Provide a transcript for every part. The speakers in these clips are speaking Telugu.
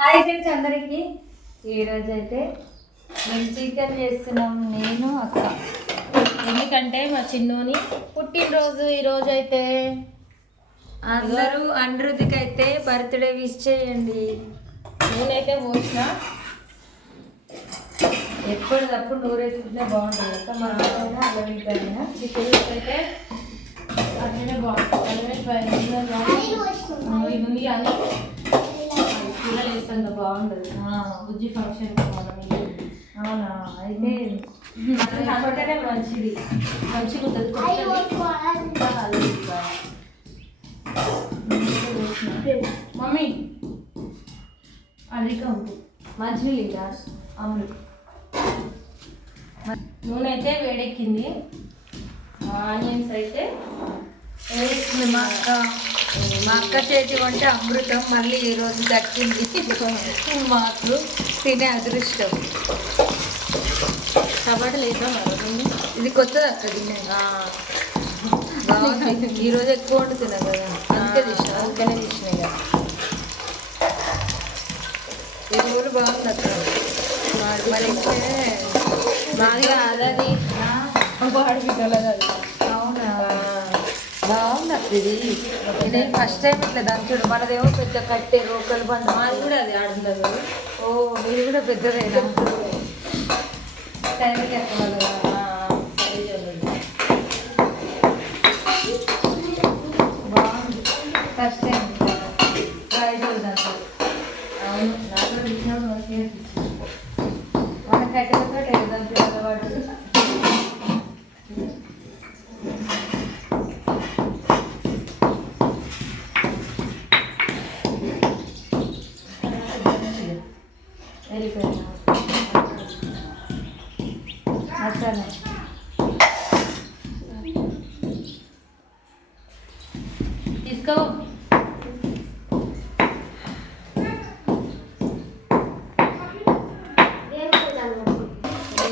హాయ్ ఫ్రెండ్స్ అందరికీ. ఈరోజు అయితే మేము చికెన్ చేస్తున్నాం, నేను అక్క. ఎందుకంటే మా చిన్నోని పుట్టినరోజు ఈరోజు అయితే అందరూ అనిరుద్ధికి అయితే బర్త్డే విష్ చేయండి. నేనైతే పోసిన ఎప్పటికప్పుడు నూరేసుకుంటే బాగుంటుంది అక్క. మన అలా చికెన్ అయితే అట్లనే బాగుంటుంది. ఇది ఉంది కానీ పిల్లలు వేస్తాను బాగుంటుంది. బుజ్జి ఫంక్షన్ అవునా? అయితే అనుకుంటేనే మంచిది, మంచిగా ఉంటుంది. మమ్మీ అది మంచిగా అమృత నూనె అయితే వేడెక్కింది. ఆనియన్స్ అయితే వేస్తుంది మా అక్క చేతి వంట అమృతం. మళ్ళీ ఈరోజు దక్కింది మాకు తినే అదృష్టం. టమాటాలు వేద్దాం. ఇది కొత్తది అక్క తినే బాగుంది. ఈరోజు ఎక్కువ వండుతున్నా కదా, అందుకే తీసిన ఇక ఇది కూడా బాగుంది అక్క. మరి బాగా అదది అవునా? బాగుంది అక్క. ఇది ఫస్ట్ టైం ఇట్లా దంచుడు. మనదేమో పెద్ద కట్టే రోకలు బండ. మాది కూడా అది ఆడుతుంది. ఓ మీరు కూడా పెద్దదైనా టైంకి ఎక్కవాలి. బాగుంది. ఫస్ట్ టైం ట్రై చేద్దాం. అవును, నాకు కూడా ఇచ్చినప్పుడు మంచిగా అనిపించింది. మన కట్టెలతో దంచుడు అలవాటు. వెళ్ళిపోయినా మసాలా తీసుకో.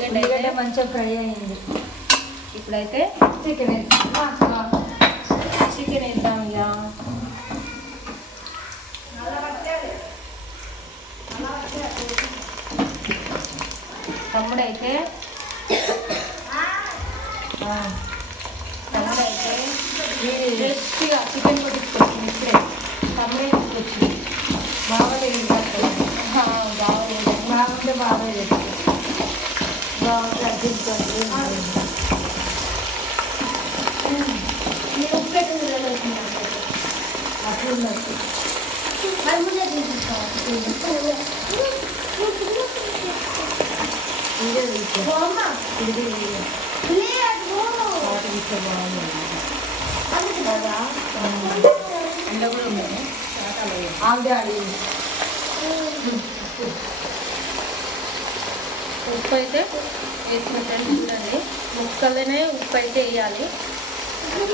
ఎందుకంటే మంచిగా ఫ్రై అయింది. ఇప్పుడైతే చికెన్ చికెన్ వేద్దాం. ఇక తమ్ముడైతే ఫ్రెష్గా చికెన్ కొట్టించుకొచ్చింది. ఇప్పుడే తమ్ముడే తీసుకొచ్చింది. బాగుంది. బాగుంది. బాగుంటే బాగా చేస్తుంది. బాగుంది. అర్జించుకోండి. అట్లా ఎండ కూడా ఉంది. ఉప్పు అయితే వేసుకుంటాను. చూడండి, ముక్కలనే ఉప్పు అయితే వేయాలి.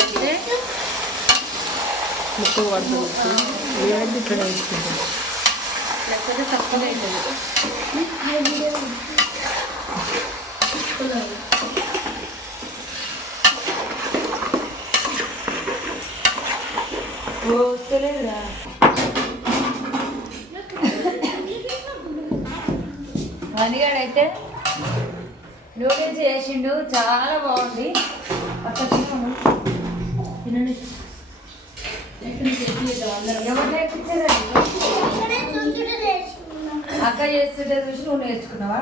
అయితే ముక్క పడుతుంది. ఇక్కడ వేసుకుంటాం. లేకపోతే తక్కువ అవుతుంది. వస్తలేదురా. వనిగాడైతే నూడిల్స్ చేసిండు, చాలా బాగుంది. అక్కడ తినండి. ఎవరు నేర్పించారు? అక్క చేస్తుంటే చూసి నువ్వు నేర్చుకున్నావా?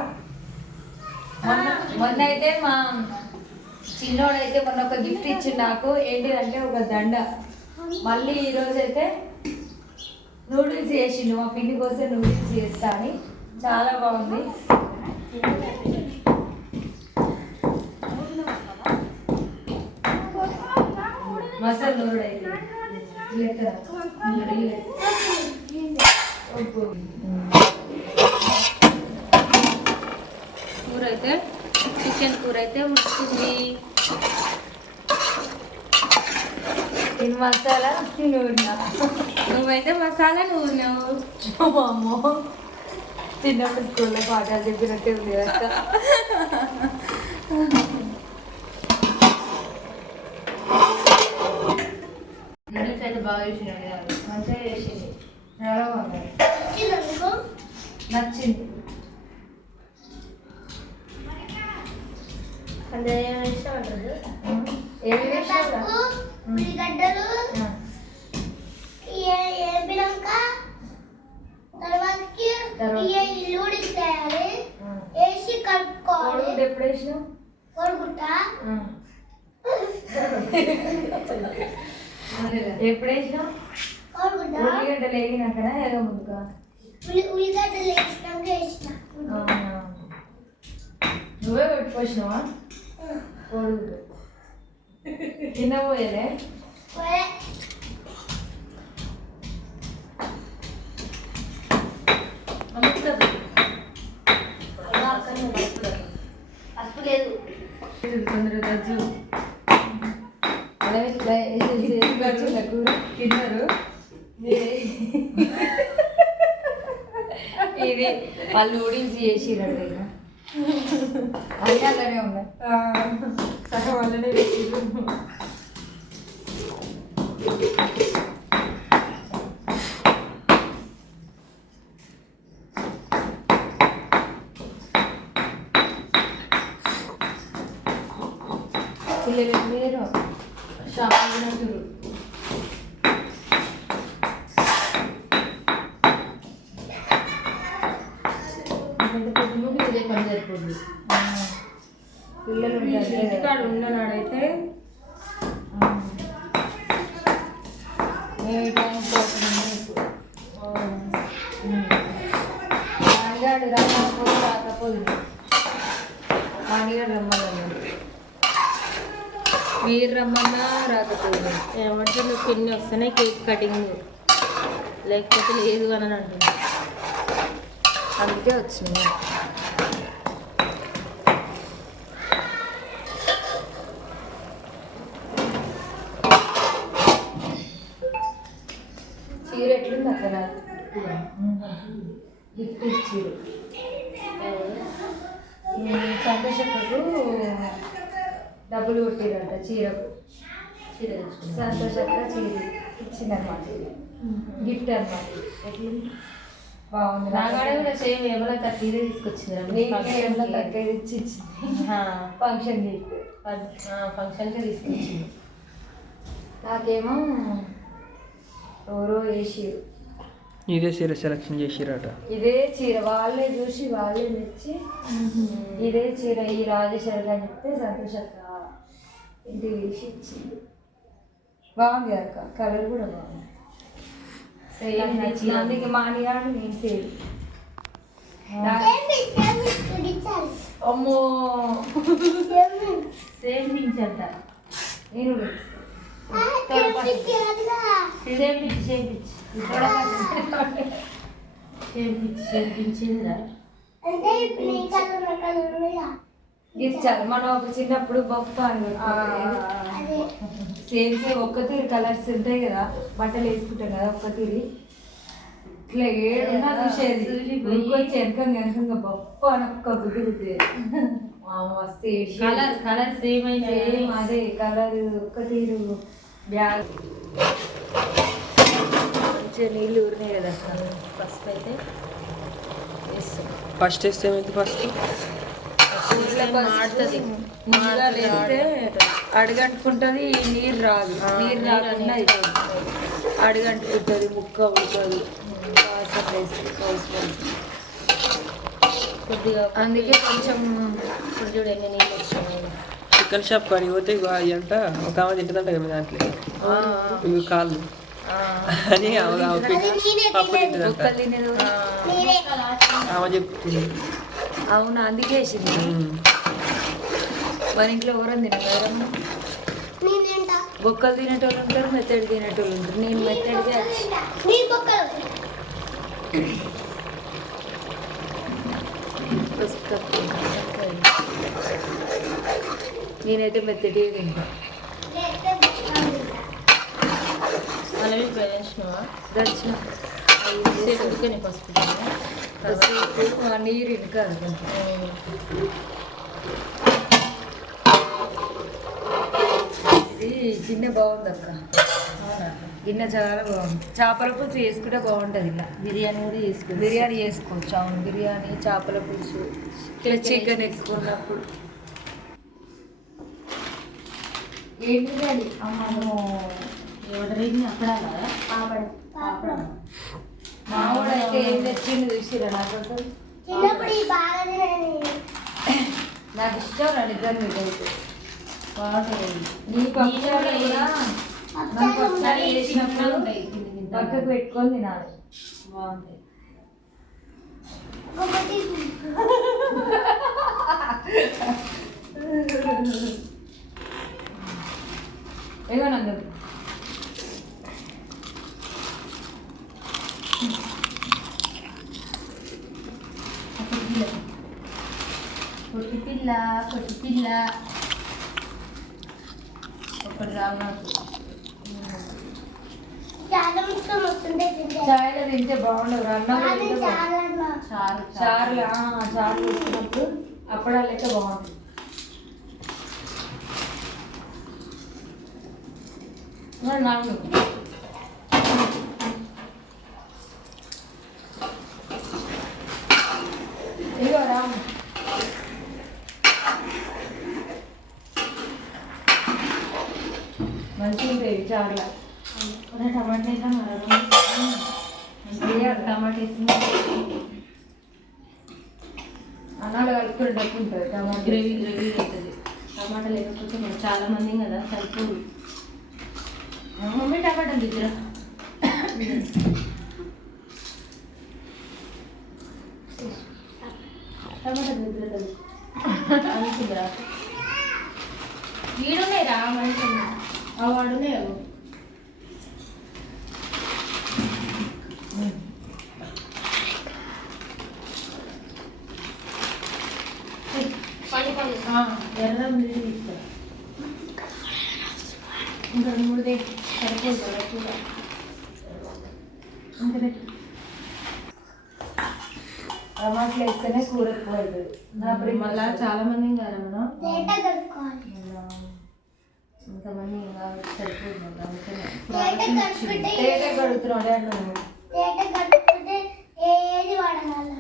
మొన్న అయితే మా చిన్నోడైతే మొన్న ఒక గిఫ్ట్ ఇచ్చిండు నాకు. ఏంటిదంటే ఒక దండ. మళ్ళీ ఈరోజు అయితే నూడిల్స్ చేసిండు. మా పిండి కోసం నూడిల్స్ చేస్తా అని. చాలా బాగుంది. మసాలా నూరుడు అయితే కూర అయితే చికెన్ కూర అయితే ఉడుకుతుంది. నేను మసాలా నూరినా, నువ్వైతే మసాలా నూరినావు. అమ్మో చిన్నప్పుడు స్కూల్లో పాఠాలు చెప్పినట్టే ఉంది కదా. నూడిల్స్ అయితే బాగా చేసినాడు. మంచిగా చేసింది. చాలా బాగుంది. నచ్చింది. అంటే ఏమైనా ఇష్టం అంటారు ఏమి వేసినావురా? ఉల్లిగడ్డలు వేపినాక తర్వాతకి నూడిల్స్ వేయాలి. వేసి కలుపుకోవాలి. కోడిగుడ్డు ఎప్పుడు వేసినావు? కోడిగుడ్డ ఎప్పుడు వేసినావు? కోడిగుడ్డ ఉల్లిగడ్డలు వేగినాకనా ఏదో ముందుగా? ఉల్లిగడ్డలు వేసినాక వేసిన. నువ్వే పెట్టుకొచ్చినావా కోడిగుడ్డు? తినబోయేదే పసుపు లేదు. కొందరు గజ్జు గజ్జుల కూర తిన్నారు. ఇది వాళ్ళు నూడిల్స్ చేసిరండి. ఇక అన్నీ అలానే ఉన్నాయి. సగం వాళ్ళనే పెట్టిరు. పిల్లలు లేరు షాపింగ్ నటురు. ఇదే పని సరిపోతుంది. పిల్లలు ఇంటికాడ ఉన్ననాడైతే ఏ టైం మానిగాడు రమ్మకపోతే రాకపోదు. మానిగాడు రమ్మన్నా మీరు రమ్మన్నా రాకపోదు. ఏమంటే నువ్వు పిన్ని వస్తేనే కేక్ కటింగ్, లేకపోతే లేదు అని అంటుంది. అందుకే వచ్చింది. చీర ఎట్లుంది అక్కడ? గిఫ్ట్ ఇచ్చిరు. సంతోషకు డబ్బులు కొట్టిరంట చీరకు. సంతోషక్క చీర ఇచ్చిందన్నమాట. గిఫ్ట్ అన్నమాట. ఎట్లుంది? బాగుంది. నాగాడే కూడా సేమ్ ఏమైనా తక్కువ తీసుకొచ్చింది. తక్కువ ఇచ్చి ఇచ్చింది ఫంక్షన్ గిఫ్ట్. ఫంక్షన్కే తీసుకొచ్చింది. నాకేమో ఎవరో వేసిరు. ఇదే చీర సెలెక్షన్ చేసిరట. ఇదే చీర వాళ్ళే చూసి వాళ్ళే తెచ్చి ఇదే చీర ఈ రాజేశ్వరి అని చెప్తే సంతోషక్క ఇంటికి వేసి ఇచ్చింది. బాగుంది అక్క, కలర్ కూడా బాగుంది. నచ్చింది. అందుకే మానిగాడు నేను సేమ్. అమ్మో సేమ్ పించ్ అంట. నేను చేయించిందిరా. ఇచ్చారు. మనం ఒక చిన్నప్పుడు బొప్ప అని సేమ్ సేమ్ ఒక్క తీరు కలర్స్ ఉంటాయి కదా, బట్టలు వేసుకుంటాం కదా ఒక్క తీరి. ఇట్లా ఏడున్నా చూసేది. ఇంకొచ్చి వెనకంగా బొప్ప అని ఒక్క గుర్తుంది. మస్తు కలర్ సేమ్ సేమ్ అదే కలర్ ఒక్క తీరు. బ్యాగ్ మంచిగా నీళ్ళు ఊరినాయి కదా. ఫస్ట్ అయితే ఫస్ట్ వేస్తే ఏమైంది? ఫస్ట్ మాడుతుంది. ముందుగా వేస్తే అడుగంటుకుంటుంది. నీరు రాదు. నీరు రాకుండా అడుగంటుకుంటుంది, ముక్క ఉంటుంది. కొద్దిగా అందుకే కొంచెం ఇప్పుడు చూడు ఎన్ని నీళ్ళు వచ్చాయి. చికెన్ షాప్ కాడికి పోతే ఇవి అంట ఒక ఆమె తింటుందంట కదా మీ దాంట్లో ఇవి కాళ్ళు అని పప్పు తింటుందంట. ముక్కలు తినేది ఆమె చెప్తుంది. అవునా, అందుకే వేసింది. మన ఇంట్లో ఎవరని తినగలరమ్మా? బొక్కలు తినేటోళ్ళు ఉంటారు, మెత్తడి తినేటోళ్ళు ఉంటారు. నేను మెత్తడిగా నేనైతే మెత్తడి తింటా. మనమే వేసినావా? దర్శన ఉడికని పసుపు ఆ నీరు ఇంకా ఇది చిన్న బాగుంది అక్క. గిన్నె చాలా బాగుంది. చేపల పులుసు చేసుకుంటే బాగుంటుంది. ఇలా బిర్యానీ కూడా చేసుకోవచ్చు. బిర్యానీ చేసుకోవచ్చు. అవును, బిర్యానీ, చేపల పులుసు, చికెన్ ఎక్కున్నప్పుడు. ఏం బిర్యానీ అమ్మను ఆర్డర్ అయింది అప్పుడాలా పాపడం మామూలు అయితే ఏం తెచ్చింది చూసిరా నాకు అసలు. చిన్నప్పుడు ఈ బాగా తినేది. నాకు ఇష్టం రా నిజంగా ఇదైతే బాగుంటుంది. నీ పక్షాలు కూడా నాకు పక్షాలు ఒకసారి ఉంటాయి. చేసినప్పుడు ఉంటాయి కింద కింద. పక్కకు పెట్టుకొని తినాలి. బాగుంటాయి. ఒకటి ఏమన్నా పొట్టి పిల్ల పొట్టి పిల్ల ఒకటి రావు నాకు. చాలా ముక్కలు వస్తుంటే తింటే చాయ్లో తింటే బాగుండదు. అన్నం అది తింటే చాలా అన్నా. చారు చారు చారు వేసినప్పుడు అప్పడాలు అయితే బాగుంటుంది. నాకు ఇదిగో రాము మంచిగా ఉంటుంది చారులా. టమాటా టమాటా వేసి అన్నాడు కలుపుకుని డబ్బు ఉంటుంది. టమాటా గ్రేవీ గ్రేవీ అవుతుంది. టమాటా లేకపోతే మనం చాలా మంది కదా సరిపోదు. మమ్మీ టమాటా దిద్దురా. టమాటా దిద్దురా మంచిగా వీడున్నాయి రా మంచిగా అవి వాడున్నాయి అవి. ఎర్ర నీళ్ళు తీసుకో. ఇంకా 3 సరిపోదు కదా కూర. ఇంకా పెట్టు. టమాటాలు వేస్తేనే కూర ఎక్కువ అవుతుంది. మళ్ళా చాలా మంది కదా మనం లేట కలుపుకోవాలి. ఇంతమంది ఇంకా సరిపోదు మళ్ళీ అందుకనే లేట కలుపుకుంటే తేటే కడుగుతున్నాడే నువ్వు. లేట కలుపుకుంటే ఏది వాడాలి.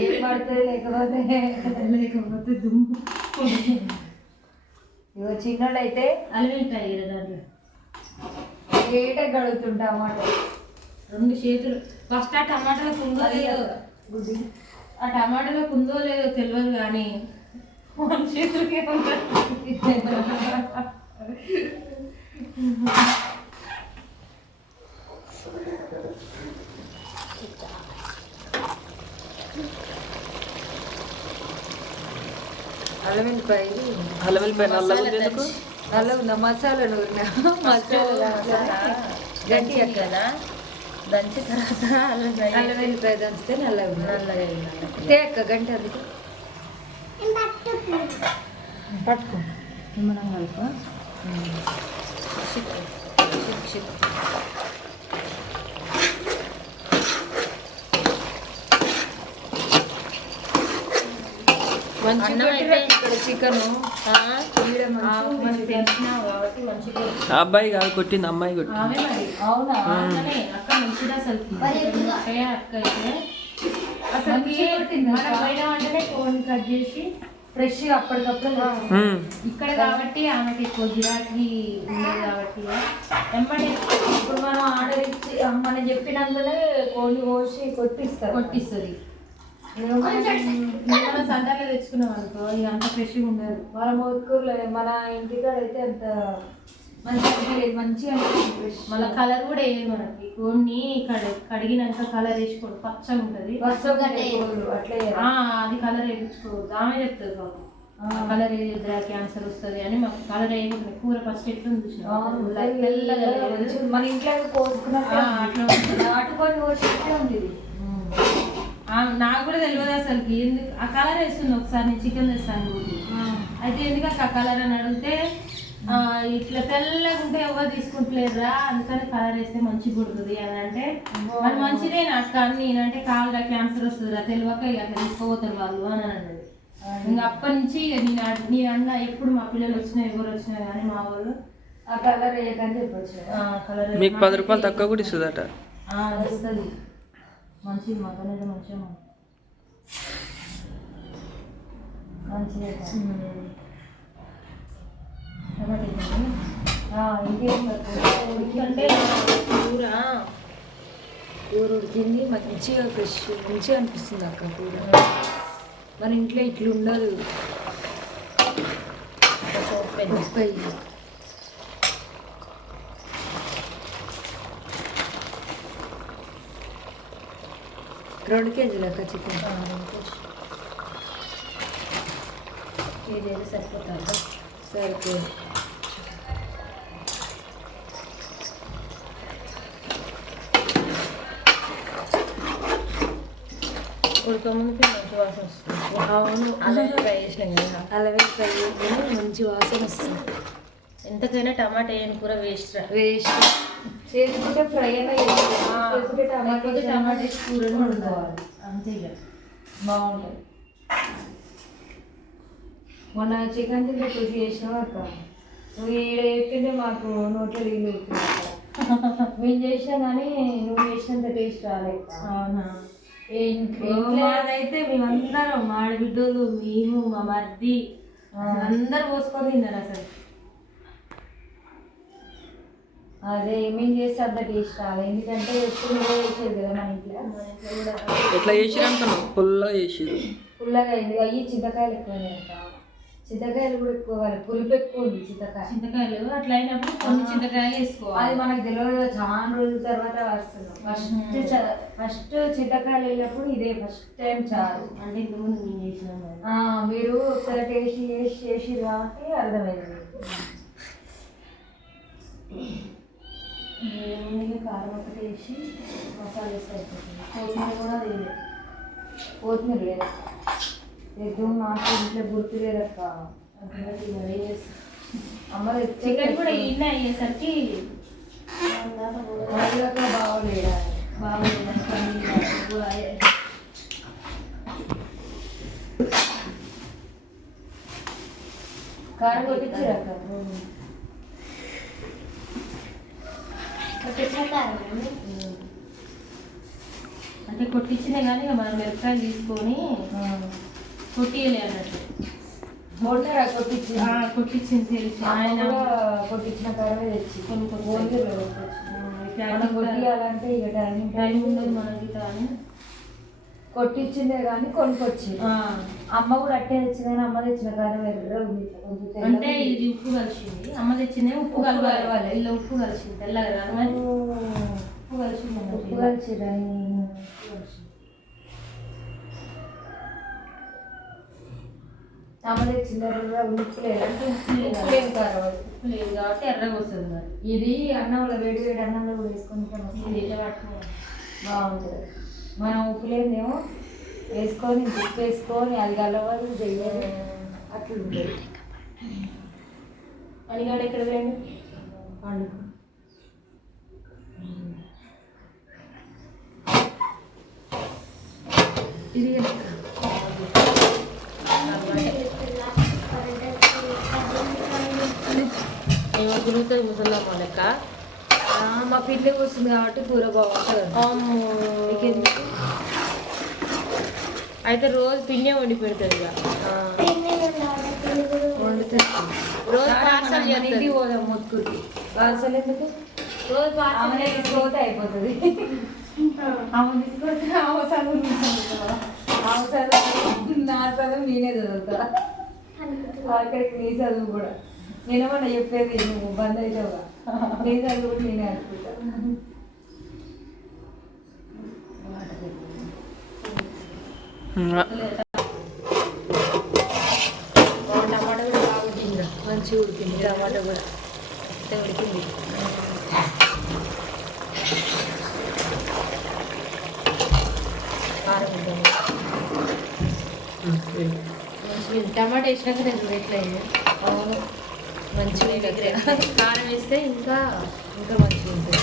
ఏం పడుతుంది లేకపోతే దుమ్ము. ఇగో చిన్నోడైతే అలవేంటాయి కదా దాంట్లో తేటే కడుగుతుంటా అన్నమాట. 2 చేతులు. ఫస్ట్ ఆ టమాటాలకు ఉందో లేదో ఆ టమాటాలకు ఉందో లేదో తెలియదు కానీ మన చేతులకే ఉంటుంది. అల్లమిల్లిపాయ అల్లమిల్లిపాయ నల్ల ఉంది ఎందుకు? నల్ల ఉందా? మసాలా నూరిన మసాలా గట్టి కదా దంచి తర్వాత అల్లమిల్లిపాయ దంచితే నల్లగా ఉంది. నల్లగా తేక్క గంట అందుకు పట్టుకో. నిమ్మడం కలుపు. మంచిగా ఇక్కడ చికెన్ మనకి తెలిసినావు కాబట్టి మంచిగా ఆ అబ్బాయి కాదు కొట్టింది, అమ్మాయి కొట్టింది. ఆమె మరి అవునా? అవుననే అక్క మంచిదా అసలు అక్క అయితే అసలు మంచిగా కొట్టింది మనం పోయిన వెంటనే ఫోన్ కట్ చేసి ఫ్రెష్ అప్పటికప్పుడు ఇక్కడ కాబట్టి ఆమెకి ఎక్కువ గిరాకీ ఉండదు కాబట్టి వెంబడి ఇప్పుడు మనం ఆర్డర్ ఇచ్చి మనం చెప్పినందునే కోడి కోసి కొట్టిస్తుంది. మనం సంతాలో తెచ్చుకున్నాం అనుకో ఇక అంత ఫ్రెష్గా ఉండదు. మన మోత్కూరులో మన ఇంటికాడ అయితే అంత మంచిగా ఫ్రెష్. మళ్ళీ కలర్ కూడా వేయదు మనకి. కొన్ని కడిగినాక కలర్ వేసుకోడు పచ్చగా ఉంటుంది. అది కలర్ వేయించుకోవద్దు. ఆమె చెప్తుంది బాబు కలర్ వేయద్దురా క్యాన్సర్ వస్తుంది అని. మాకు కలర్ వేయకూడదు. కూర ఫస్ట్ ఎట్లా చూసిన మన ఇంట్లో కోసుకున్నా అట్లా నాటుకొని కోసినట్టే ఉంది. నాకు కూడా తెలియదు అసలుకి ఎందుకు ఆ కలర్ వేస్తుంది. ఒకసారి నేను చికెన్ తెస్తాను అయితే ఎందుకు ఆ కలర్ అని అడిగితే ఇట్లా తెల్లగా ఉంటే ఎవరు తీసుకుంటలేదురా అందుకని కలర్ వేస్తే మంచిగా కుడుతుంది అని అంటే అది మంచిదే నాకు. కానీ నేనంటే కాళ్ళ క్యాన్సర్ వస్తుందిరా తెలియక ఇక అట్లా తీసుకోపోతారు వాళ్ళు అని అన్నది. ఇంకా అప్పటి నుంచి నేను అన్న ఎప్పుడు మా పిల్లలు వచ్చినా ఎవరు వచ్చినా కానీ మా వాళ్ళు ఆ కలర్ వేయకని చెప్పొచ్చు. కలర్ మీకు 10 రూపాయలు తక్కువ కూడా ఇస్తుందట. వస్తుంది మంచిది మటన్ అయితే మంచిగా ఎందుకంటే కూర ఉడికింది మంచిగా ఫ్రెష్ మంచిగా అనిపిస్తుంది అక్క కూర. మన ఇంట్లో ఇట్లా ఉండదు. ఉప్పు 2 కేజీలు అక్క చికెన్. కేజీ అయితే సరిపోతుంది. సరిపోయింది. ఉడకముందుకి మంచి వాసన వస్తుంది. అవును, అలా ఫ్రై చేసినాం కదా, అలాగే ఫ్రై చేసి మంచి వాసన వస్తుంది. ఎంతకైనా టమాటా వేయని కూర వేస్ట్ వేస్ట్ చేసుకుంటే ఫ్రై అయినా చేసుకుంటే లేకపోతే టమాటా టమాటా వేసి కూరని వండుకోవాలి. అంతే ఇక బాగుంటుంది. మొన్న చికెన్ తింటే కృషి చేసినావు అక్క. నువ్వు ఈడ వేస్తుంటే మాకు నోట్లో నీళ్ళు మేము చేసినా కానీ నువ్వు చేసినంత టేస్ట్ రాలేదు. అవునా? ఇంట్లో మాదైతే మేమందరం మా ఆడబిడ్డలు మేము మా మర్ది అందరు పోసుకొని తిన్నారు అసలు. అదే మేము చేస్తే అంత టేస్ట్ రాలేదు. ఎందుకంటే ఎప్పుడు నువ్వే చేసేది కదా మన ఇంట్లో. కూడా ఎట్లా చేసిరు అనుకున్నావు? పుల్లగా చేసిరు. పుల్లగా అయింది. అవి చింతకాయలు ఎక్కువ చింతకాయలు కూడా ఎక్కువ పులుపు ఎక్కువ ఉంది. చింతకాయలు అట్లా అయినప్పుడు కొన్ని చింతకాయలు వేసుకోవాలి. అది మనకు తెలియదు. చాలా రోజుల తర్వాత వస్తున్నాం. ఫస్ట్ చింతకాయలు వెళ్ళినప్పుడు ఇదే ఫస్ట్ టైం చాలు. అంటే ఇంతకుముందు మేము చేసినాం. మీరు ఒకసారి టేస్ట్ చేసి కాబట్టి అర్థమైంది. కారం ఒకటి వేసి మసాలా వేసి అయిపోతుంది. కొత్తిమీర కూడా లేదు. కొత్తిమీర లేదు. లేదు నాకు ఇంట్లో గుర్తు లేదక్క. అమ్మ చికెన్ కూడా ఇన్న అయ్యేసరికి బాగోలేడా కారం కొట్టించారక్క. అంటే కొట్టించినా కానీ ఇక మనం మిరపకాయలు తీసుకొని కొట్టియలే అన్నట్టు. మోటారా కొట్టించి కొట్టించింది తెలిసి ఆయన కొట్టించిన కారమే తెచ్చి కొన్ని మనం కొట్టియాలంటే ఇక టైం ఉండదు మనకి కానీ కొట్టించిందే కానీ కొనుక్కొచ్చి అమ్మ కూడా అట్టే తెచ్చింది కానీ అమ్మ తెచ్చిన కారం ఎర్ర ఉంది. అంటే ఇది ఉప్పు కలిసింది. అమ్మ తెచ్చిందే ఉప్పు కలవాలి. ఇలా ఉప్పు కలిసింది తెల్లగా ఉప్పు కలిసింది. ఉప్పు కలిసిరా అమ్మ తెచ్చింది ఎర్ర ఉప్పు లేదు. అంటే ఉప్పు లేదు కారం. ఉప్పు లేదు కాబట్టి ఎర్రగా వస్తుంది మరి. ఇది అన్నంలో వేడి వేడి అన్నంలో కూడా వేసుకుంటాం. బాగుంటుంది. మనం ఉప్పు లేదేమో వేసుకొని ఉప్పు వేసుకొని అది కలవాలి చెయ్యాలి అట్లుంటుంది. అడిగాడు ఎక్కడ పోయింది పండుగ ఇది ఏమో గురుగుతుంది ముసలమ్మ లెక్క. మా పిల్లి వస్తుంది కాబట్టి కూర బాగుంటుంది. అయితే రోజు పిన్నే వండి పెడుతుంది ఇక. వండుతుంది. రోజు పార్సల్ చేస్తుంది. పోదాం మొత్తుకుకి పార్సల్ ఎందుకు రోజు పార్సల్ తీసుకోతే అయిపోతుంది. తీసుకొచ్చి అవసరం నా చదువు నేనే చదువుతా. అక్కడికి నీ చదువు కూడా నేనేమన్నా చెప్పేది నువ్వు బంద్ అవుతావుగా. నీ చదువు కూడా నేనే అనుకుంటా. టమాటా కూడా బాగా ఉడికింది. మంచిగా ఉడికింది టమాటా కూడా. ఉడికింది. కారం ఉంటుంది. టమాటా వేసినాక నేను చూడట్లేదు. అవును మంచిగా కారం వేస్తే ఇంకా ఇంకా మంచిగా ఉంటుంది.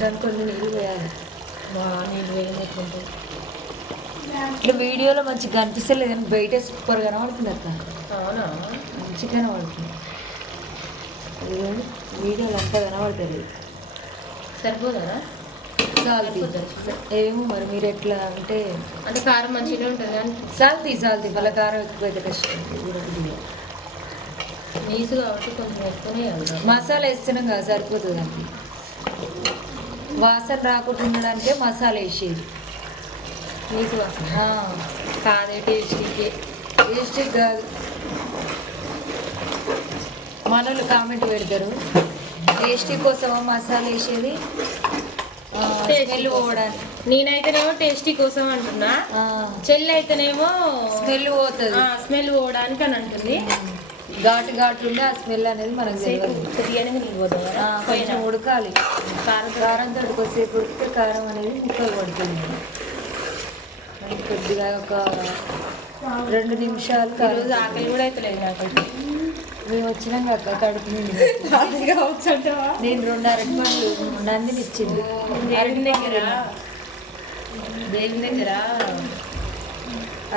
దాని కొన్ని నీళ్ళు వేయాలి. నీళ్ళు వేయనట్లుంటుంది. ఇట్లా వీడియోలో మంచిగా కనిపిస్తలేదు కానీ బయట సూపర్ కనబడుతుంది అక్క. అవునా? మంచిగా కనబడుతుంది. వీడియోలు అంతా కనబడుతుంది. సరిపోదా? ఏమో మరి మీరు ఎట్లా అంటే కారం మంచిగా ఉంటుంది కానీ సాల్తీ మళ్ళీ కారం ఎక్కువైతే కష్టం. నీసు కాబట్టి కొంచెం ఎక్కువనే వెళ్తాం. మసాలా వేస్తున్నాం కదా సరిపోతుంది అండి. వాసన రాకుండా ఉండడానికే మసాలా వేసేది. నీసు వాసన కాదే టేస్టీకి కాదు. మనోళ్ళు కామెంట్ పెడతారు టేస్టీ కోసం మసాలా వేసేది స్మెల్ పోవడానికి. నేనైతేనేమో టేస్టీ కోసం అంటున్నా, చెల్లి అయితేనేమో స్మెల్ పోతుంది. స్మెల్ పోవడానికి అని అంటుంది. ఘాటు ఉండే ఆ స్మెల్ అనేది మనకు కొంచెం ఉడకాలి. కారంతో కొద్దిసేపు ఉడికితే కారం అనేది ముక్కలు పడుతుంది. కొద్దిగా ఒక 2 నిమిషాలు. రోజు ఆకలి కూడా అవుతలేదు నాకు. మేము వచ్చినాక అక్క కడుపు నేను 2 అరటిపండ్లు నందిని ఇచ్చింది. దేవుని దగ్గర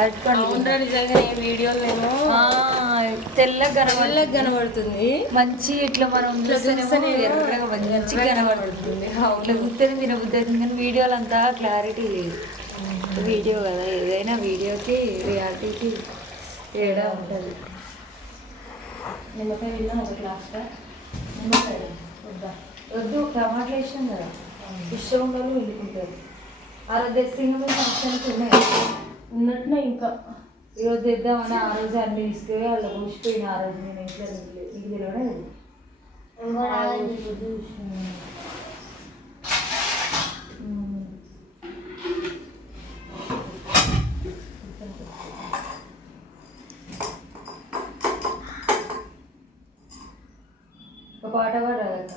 అరటిపండ్లు నిజంగా వీడియోలేమో తెల్లగా కనబడుతుంది. మంచి ఇట్లా మనం చూస్తేనేమో ఎర్రగా మంచిగా కనబడుతుంది. ఇట్లా గుర్తని తినబుద్ధి అవుతుంది కానీ వీడియోలు అంతా క్లారిటీ లేదు. వీడియో కదా, ఏదైనా వీడియోకి రియాలిటీకి తేడా ఉంటుంది. నిమ్మకాయ విన్నా ఒక గ్లాస్ నిమ్మకాయ వద్దు, టమాటాలు వేసాం కదా ఇష్టం ఉండాలి వెళ్ళుకుంటారు. ఆ రోజు తెచ్చింగ్ ఫంక్షన్కి ఉన్నాయి ఉన్నట్టునే. ఇంకా ఈరోజు తెద్దామని ఆ రోజు అన్ని తీసుకుపోయి వాళ్ళు కూసిపోయిన. ఆ రోజు నేను ఇంట్లో ఇంటిలోనే ఒక పాట పాడక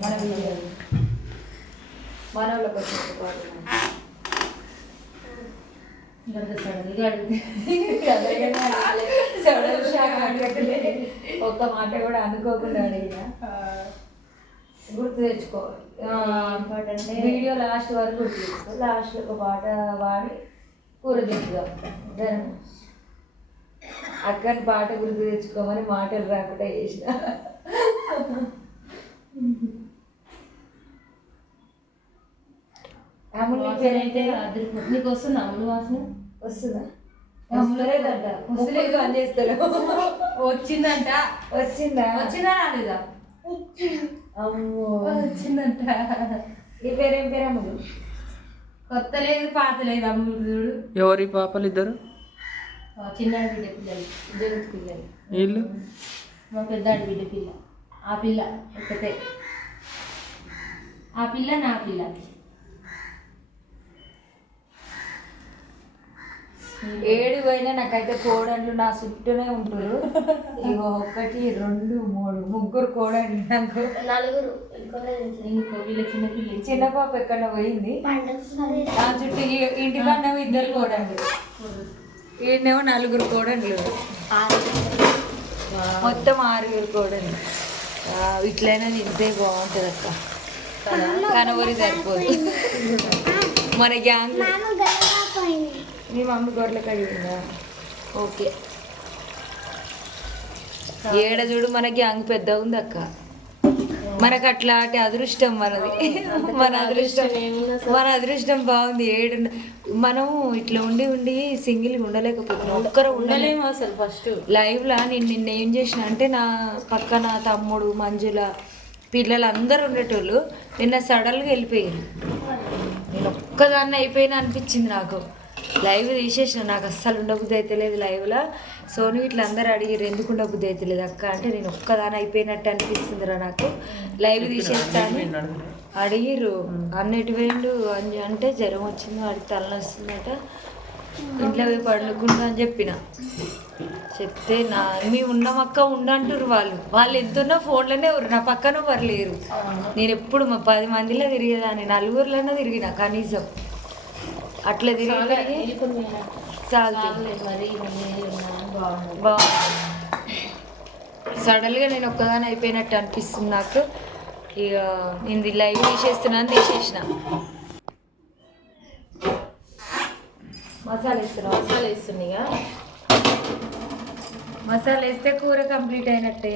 మన వీడియో మన వాళ్ళకి వచ్చిన పాట ఒక్క మాట కూడా అనుకోకుండా అడిగిన గుర్తు తెచ్చుకోవాలి. వీడియో లాస్ట్ వరకు గుర్తు తెచ్చుకో. లాస్ట్ ఒక పాట పాడి కూర తెచ్చుదాం. అక్కని పాట గుర్తు తెచ్చుకోమని మాటలు రాకుండా చేసిన. అమ్ములు పేరైతే నీకు వస్తుందా అమ్ములు వాసన? వస్తుందా? వస్తలేదంట. ముసలేదు పని చేస్తారు. వచ్చిందంట. వచ్చిందా రాలేదా? అమ్మో వచ్చిందంట. ఈ పేరేం పేరు అమ్ములు? కొత్త లేదు పాత లేదు అమ్ములు చూడు. ఎవరి పాపలు ఇద్దరు? చిన్నాడు బిడ్డ పిల్లలు, జగత్ పిల్లలు. వీళ్ళు మా పెద్దాడు బిడ్డ పిల్ల. ఆ పిల్ల ఒక్కతే. ఆ పిల్ల నా పిల్ల. ఏడు పోయినా నాకైతే కోడళ్ళు నా చుట్టూనే ఉంటారు. ఇగో 1 2 3 ముగ్గురు కోడళ్ళు నాకు. 4 ఇంకో వీళ్ళ చిన్న పిల్ల. చిన్న పాప ఎక్కడ పోయింది నా చుట్టూ. ఇంటికన్నా 2 కోడళ్ళు, ఈయనేమో 4 కోడళ్ళు, మొత్తం 6 కోడళ్ళు. ఇట్లయినా తింటే బాగుంటుంది అక్క. కనవరి సరిపోదు మన గ్యాంగ్. మీ మమ్మీ గొర్రెలకు అడిగిందా? ఓకే. ఏడ చూడు మన గ్యాంగ్ పెద్ద ఉంది అక్క. మనకు అట్లాంటి అదృష్టం మనది. మన అదృష్టం బాగుంది. ఏడు మనం ఇట్లా ఉండి సింగిల్గా ఉండలేకపోతున్నాం. ఒక్కరు ఉండలేము అసలు. ఫస్ట్ లైవ్లో నిన్న ఏం చేసిన అంటే నా పక్కన తమ్ముడు మంజుల పిల్లలు అందరు ఉండేటోళ్ళు నిన్న సడన్గా వెళ్ళిపోయారు. నేను ఒక్కదాన్ని అయిపోయినా అనిపించింది నాకు. లైవ్ తీసేసిన. నాకు అస్సలు ఉండబుద్ధి అయితే లేదు లైవ్లో. సోను ఇట్లా అందరు అడిగారు ఎందుకు ఉండబుద్ధి అయితే లేదు అక్క అంటే నేను ఒక్కదాని అయిపోయినట్టు అనిపిస్తుందిరా నాకు, లైవ్ తీసేస్తాను అడిగిర్రు. అన్నిటి వేయండు అంటే జ్వరం వచ్చింది, వాడికి తలనొస్తుందట, ఇంట్లో పోయి పడుకుంటా అని చెప్పిన. చెప్తే మేము ఉన్నామక్క ఉండంటారు వాళ్ళు ఎంతున్నా ఫోన్లోనే ఎవరు నా పక్కన ఎవరు లేరు. నేను ఎప్పుడు 10 మందిలో తిరిగేదాన్ని, 4 తిరిగిన కనీసం. అట్లా తిరిగి చాలు. సడన్గా నేను ఒక్కదాని అయిపోయినట్టు అనిపిస్తుంది నాకు. ఇక నేను లైవ్ తీసేస్తున్నాను, తీసేసిన. మసాలా వేస్తున్నా. మసాలా వేస్తే కూర కంప్లీట్ అయినట్టే.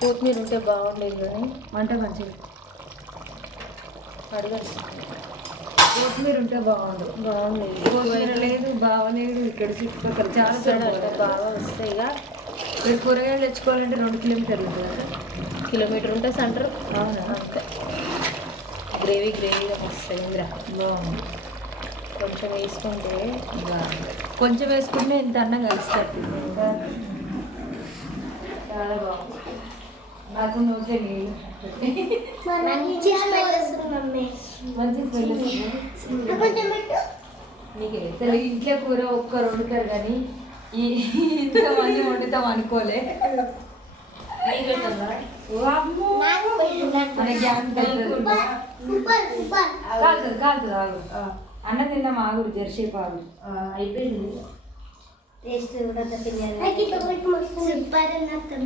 కొత్తిమీర ఉంటే బాగుండేది కానీ వంట మంచిగా అడగచ్చు. కొత్తిమీర ఉంటే బాగుండేది. కొత్తిమీర లేదు, బాగలేదు. ఇక్కడ చుట్టుపక్కల చాలా బాగా వస్తాయి. ఇక మీరు కూరగాయలు తెచ్చుకోవాలంటే 2 కిలోమీటర్లు ఉంటుంది కదా. కిలోమీటర్ ఉంటే సెంటర్. అవునా? అంతే. గ్రేవీగా వస్తాయి. ఇంద్ర బాగుంది. కొంచెం వేసుకుంటే బాగుంది. కొంచెం వేసుకుంటే ఇంత అన్నం కలుస్తుంది. చాలా బాగుంది. నాకు నోటే నీళ్ళు మంచి స్మెల్ వస్తుంది మమ్మీ. మంచి స్మెల్ వస్తుంది. కొంచెం పెట్టు. అసలు ఇంట్లో కూర ఒక్కరు వండుతారు కానీ ఇంతమంది వండుతాం అనుకోలే. నాకు పెట్టు. మన గ్యాస్ సూపర్ సూపర్. కాదు ఆగు. అన్నం తిన్నాం ఆగురు జెర్సీప్ ఆగు. అయిపోయింది. టేస్ట్ కూడా తిన్నాను. నాకు ఇట్లా పెట్టి మస్తు సూపర్ అన్నట్టు.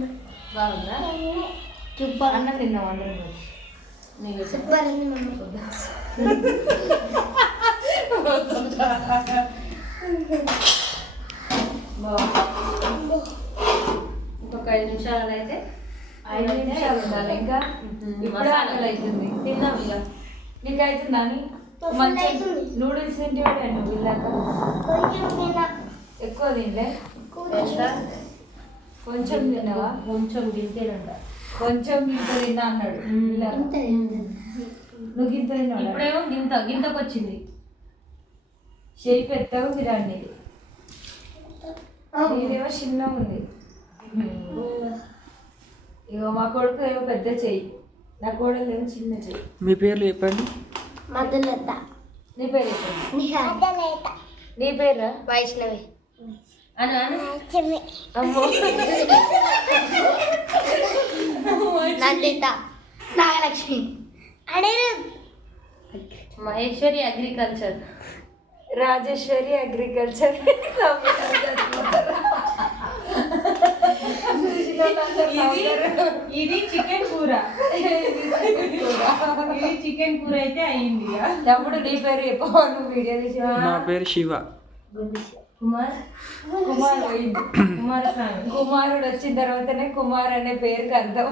బాగుందా? సూపర్. అన్నం తిన్నాం అందరం. సూపర్ ఉంది మమ్మీ. ఇంకొక 5 నిమిషాలు అయితే 5 నిమిషాలు ఉండాలి. ఇంకా ఇప్పుడు ఆకలి అవుతుంది. తిన్నాం ఇక. నీకు అవుతుందా అని మంచి నూడిల్స్ తింటే నువ్వు ఇల్లాక కొంచెం తిన్నా. ఎక్కువ తినలే. ఎంత? కొంచెం తిన్నావా? కొంచెం తింటేనంట. కొంచెం ఇంత తిన్నా అన్నాడు. ఇల్లాక నువ్వు గింత తిన్నావు. ఇప్పుడేమో గింతకు వచ్చింది. షేప్ ఎత్తగా ఉంది రండి. ఇదేమో చిన్నగా ఉంది. ఇక మా కొడుకు ఏమో పెద్ద చెయ్యి, నా కోడలు ఏమో చిన్న చెయ్యి. మీ పేర్లు చెప్పండి. మధులత. నీ పేరు చెప్పండి. మధులత. నీ పేరా? వైష్ణవి. అను అమ్మో. నందిత. నాగలక్ష్మి. అడే మహేశ్వరి అగ్రికల్చర్. రాజేశ్వరి అగ్రికల్చర్. ఇది చికెన్ కూర. ఇది చికెన్ కూర అయితే అయ్యింది. తమ్ముడు నీ పేరు చెప్పు. నువ్వు వీడియో తీసి. నా పేరు శివ. కుమార్ పోయింది. కుమారస్వామి. కుమారుడు వచ్చిన తర్వాతనే కుమార్ అనే పేరుకి అర్థం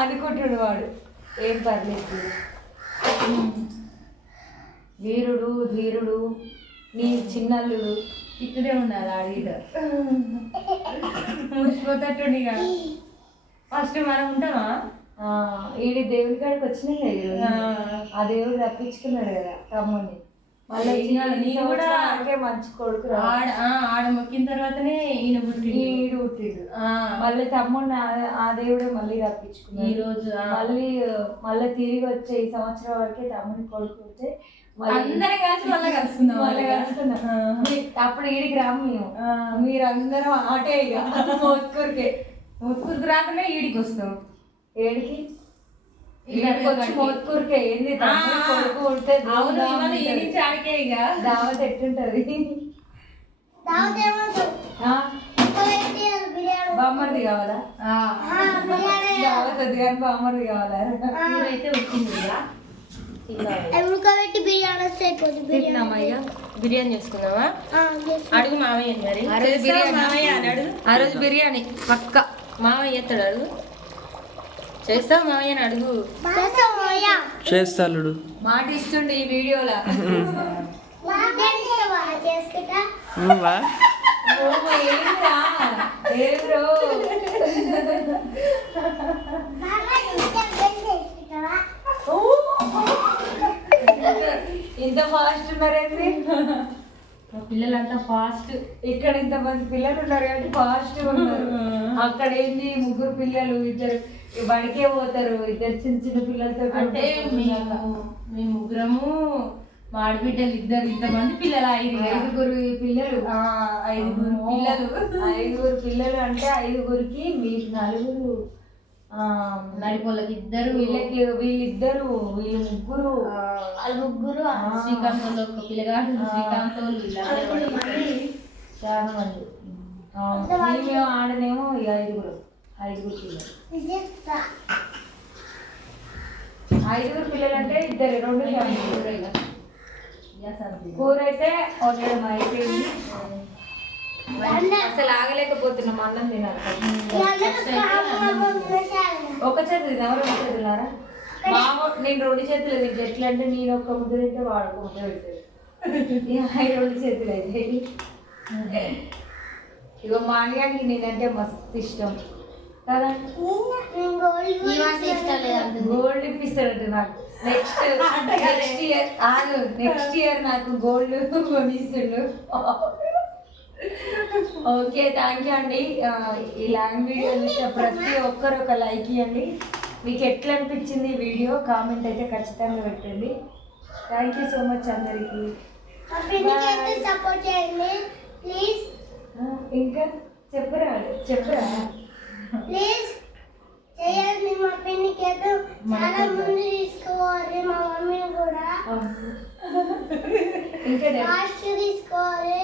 అనుకుంటుడు వాడు. ఏం పర్లేదు. వీరుడు ధీరుడు నీ చిన్నల్లుడు ఇక్కడే ఉండాలి. ఆడిగా మురిసిపోతట్టుండి. ఇక ఫస్ట్ మనం ఉంటామా? ఈడి దేవుడి కాడికి వచ్చినాయి కదా. ఆ దేవుడు రప్పించుకున్నాడు కదా తమ్ముడిని. మళ్ళీ నీ కూడా మంచి కొడుకు ఆడ మొక్కిన తర్వాతనే ఈయన పుట్టిండు. ఈడు పుట్టిండు. మళ్ళీ తమ్ముడిని ఆ దేవుడే మళ్ళీ రప్పించుకున్నాడు. ఈ రోజు మళ్ళీ తిరిగి వచ్చే ఈ సంవత్సరం వరకే తమ్ముని కొడుకు వస్తే అందరం కలిసి మళ్ళీ కలుసుకుందాం. మళ్ళీ కలుసుకున్నాం. అప్పుడు ఈడికి రాము మేము. మీరందరం ఆటే ఇక మోత్కూరికే. ముత్తుకు రాకుండా ఈడికి వస్తాం. ఏడికి మోత్కూరికే. ఏంది తమ్ముని కొడుకు ఉంటే ఆడికే ఇక దావత్ ఎట్టుంటది? దావత్ ఏమవుతుంది? బామ్మర్ది కావాలా? దావత్ వద్దు కానీ బామ్మర్ది కావాలా? అయితే వచ్చింది ఇక. ఉడకబెట్టి బిర్యానీ వస్తే అయిపోతుంది. తిన్నామా ఇక? బిర్యానీ చేసుకుందామా? అడుగు మామయ్య మరి. మామయ్య అని అడుగు. ఆ రోజు బిర్యానీ పక్క. మామయ్య ఎత్తాడు. అడుగు. చేస్తావు మామయ్య అని అడుగు. చేస్తాడు. మాట ఇస్తుండే ఈ వీడియోలో. చేసుకుంటా. నువ్వా? ఏమ్రో ఇంత ఫాస్ట్ ఉన్నారేంటి? మా పిల్లలంతా ఫాస్ట్. ఇక్కడ ఇంతమంది పిల్లలు ఉన్నారు కాబట్టి ఫాస్ట్ ఉన్నారు. అక్కడ ఏంది 3 పిల్లలు, 2 బడికే పోతారు. 2 చిన్న చిన్న పిల్లలతో. అంటే మేము ముగ్గురము, మా ఆడబిడ్డలు 2 ఇంతమంది పిల్లలు. 5 పిల్లలు. 5 పిల్లలు. 5 పిల్లలు అంటే 5కి మీరు 4 నడిపోళ్ళకి 2, వీళ్ళిద్దరు, వీళ్ళు 3. వాళ్ళు 3. శ్రీకాంత్ వాళ్ళు ఒక పిల్లగాడు. శ్రీకాంత్ వాళ్ళు చాలా మంది. మేము ఆడనేమో 5 పిల్లలు. 5 పిల్లలు అంటే 2 ఫ్యామిలీ. కూర అయితే వండడం అయిపోయింది. అసలు ఆగలేకపోతున్నాం అన్నం తినాలి. ఈ అందరూ ఒక చేతి తిన్నావా, రెండు చేతులారా? నేను రెండు చేతులు తింటే ఎట్లా అంటే నేను ఒక్క ముద్ద తింటే వాడు ఒక ముద్ద పెడతాడు. రెండు చేతులు అయితే ఇక మా అన్నగానికి నేనంటే మస్తు ఇష్టం కదా. గోల్డ్ ఇప్పిస్తాడంట నాకు. నెక్స్ట్ ఇయర్ నాకు గోల్డ్ కొనిస్తుండు. ఓకే, థ్యాంక్ యూ అండి. ఈ లాంగ్వేజ్ చూసిన ప్రతి ఒక్కరు ఒక లైక్ ఇవ్వండి. మీకు ఎట్లా అనిపించింది ఈ వీడియో కామెంట్ అయితే ఖచ్చితంగా పెట్టండి. థ్యాంక్ యూ సో మచ్ అందరికీ. సపోర్ట్ చేయండి ప్లీజ్. ఇంకా చెప్పురా ప్లీజ్ చేయండి. మా పిన్నికి ఏదో చాలా ముందు తీసుకోవాలి. మా మమ్మీని కూడా ఇంకా లాస్ట్ తీసుకోవాలి.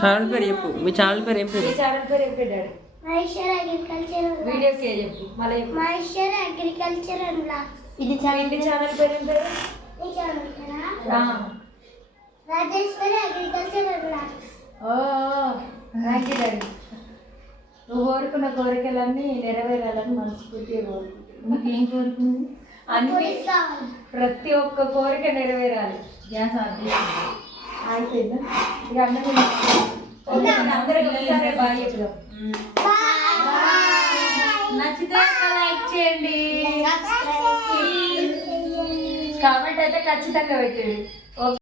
ఛానల్ పేరు చెప్పు. మీ ఛానల్ పేరు ఏం పేరు? ఛానల్ పేరు చెప్పే డాడీ. మహేశ్వర్ అగ్రికల్చర్ వీడియోస్ చెప్పు మళ్ళీ. Maheshwar agriculture and blogs. ఇంటి ఛానల్ పేరు ఏం పేరు? ఈ ఛానల్ కదా Rajeshwari agriculture and blogs. Oh thank you daddy. నువ్వు కోరుకున్న కోరికలన్నీ నెరవేరాలని మనస్ఫూర్తిగా కోరుకుంటున్నాను. ఇంకేం కోరుకుంది? అన్ని ప్రతి ఒక్క కోరిక నెరవేరాలి. గ్యాస్ ఆఫ్ చేసి అయిపోయిందా? ఇక అందరికీ ఒకసారి బాగా చెప్దాం. నచ్చితే లైక్ చేయండి, కామెంట్ అయితే ఖచ్చితంగా పెట్టండి. ఓకే.